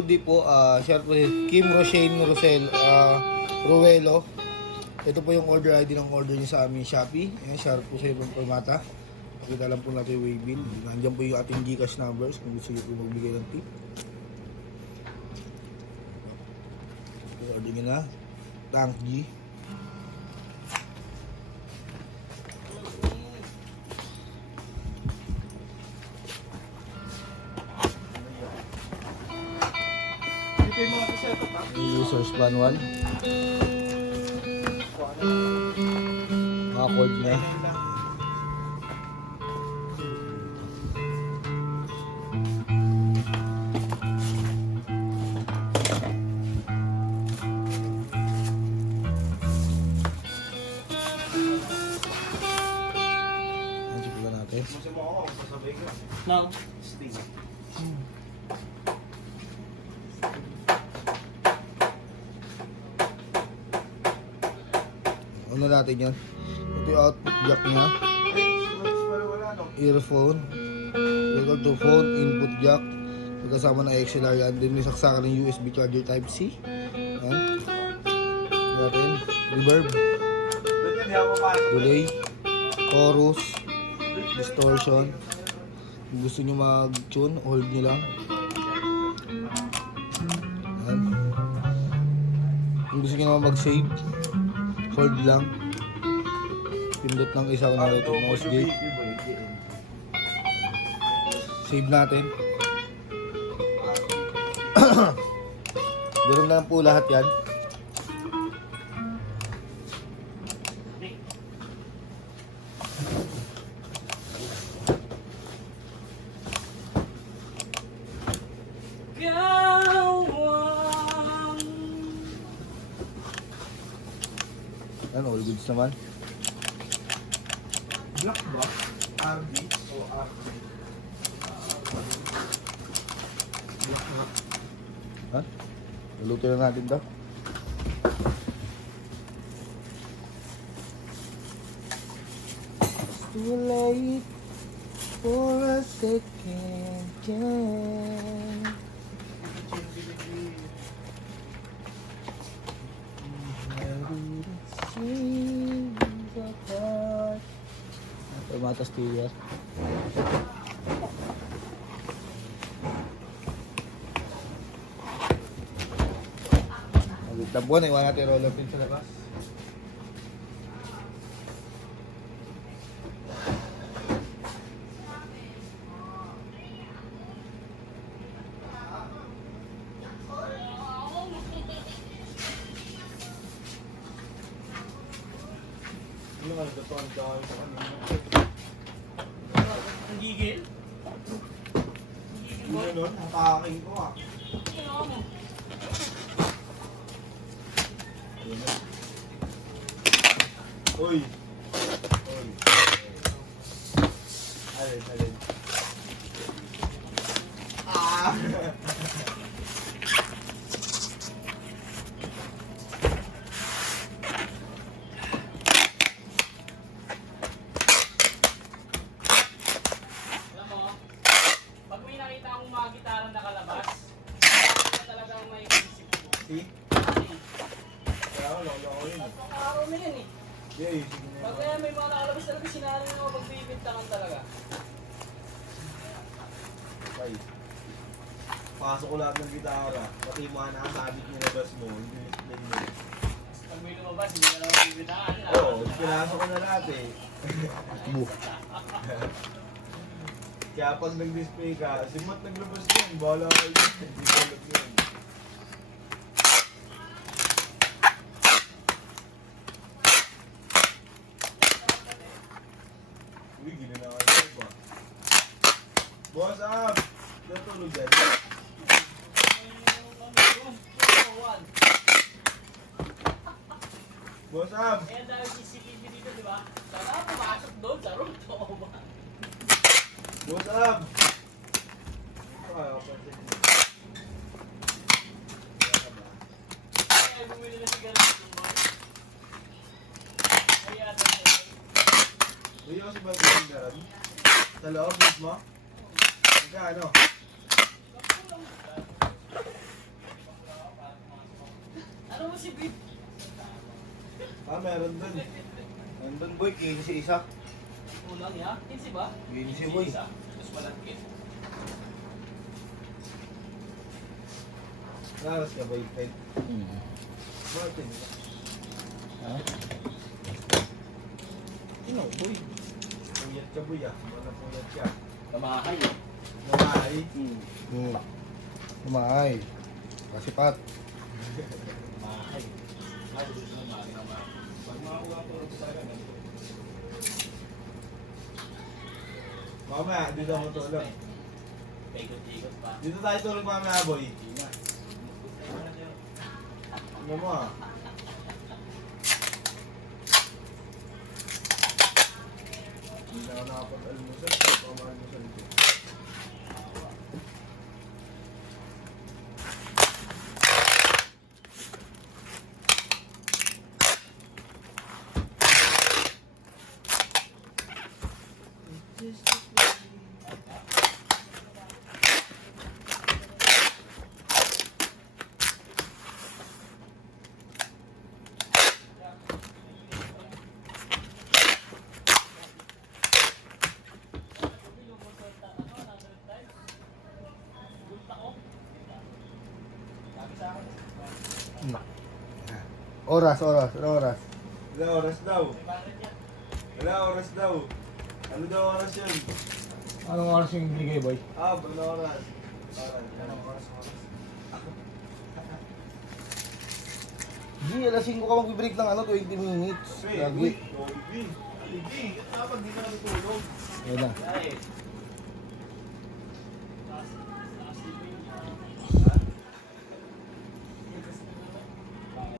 Hindi po, share po Kim Roshane Ruelo. Ito po yung order ID ng order niya sa aming Shopee. Ayan, share po sa ibang formata. Pakita lang po natin yung waybill. Nandiyan po yung ating Gcash numbers kung gusto niyo po magbigay ng tip. Order niya na. Thank you. User's manual. Mga code niya. Check natin. No. Ano natin yan? Ito yung output jack niya. Earphone. Record to phone, input jack. Kasama ng XLR yan. Then may saksakan ng USB charger Type-C. Ayan. Natin. Reverb. Delay. Chorus. Distortion. Kung gusto nyo mag-tune, hold nyo lang. Ayan. Kung gusto nyo naman mag-save, hold lang. Pindot ng isa na ito, mouse gate. Save natin. Ganun lang po lahat yan. Ano, all goods naman. Black ba? RB o RB? Ha? Luto na natin daw. It's too late for a second chance. Matas tiya. Tabuan, iwan natin roller pin sa labas. Ano nga ito ang dahil sa kanina? Ang gigil? Hindi na nun, ang pakaking ko ah. Uy! Uy! Alin. Ah! Pag may nakita akong mga gitarang nakalabas, kaya talagang may isip ko. See? Kaya ako, loko yun. At mga araw na yan eh. Yay, sige na. Pag kaya may mga nakalabas talaga, sinabi nyo magbibintangan talaga. Okay. Pasok ko lahat ng gitara. Pati yung mga nakasabit nilabas mo, hindi explain mo. Pag may lumabas, hindi ka lang magbibintangan. Oo, pinasok ko na lahat eh. Kaya pag nag-display ka, simot naglabas yun, bahala kayo yun. Hindi ko alam yun. Uy, ginana kayo ba? Boss Ab! Natulog yan. Boss Ab! Kaya dahil CCTV dito, di ba? Sana pumasok doon sa room to. Boss Ab! Kaya kapatid mo. Kaya bumili na sigarilyo yung boy. Kaya Uy, ako si Bagay Garan. Sa loob, mismo? Magkano? Meron dun. Nandun boy, 15 isa. Ulang ya? 15 ba? 15 boy. Isa. Tapos malagkit. Naras ka, boy. Kahit Martin. Ha? Sino, boy? Puyat ka, boy, ah. Mana puyat ka. Tamahay. Mamay. Kumahay. Kasipat. Tamahay. Ay, gusto na tamahay. Pag makakuha ko rin sa akin, ganito. Mamaya, dito ako tulog. Ikot-ikot pa. Dito tayo tulog mamaya, boy. Hindi na. Ano mo, ah? Hindi na ako nakapag-almusal. Pag-almusal ko. Oras. Ano oras? Ilang oras daw? Ilang oras daw? Ano daw oras yun? Anong oras yung binigay boy? Ano oras? Anong oras? Di, alas 5 ka mag-break ng 20 minutes. Lagi. Hindi. Dapat di ka natutulog. Ayun na. Ay,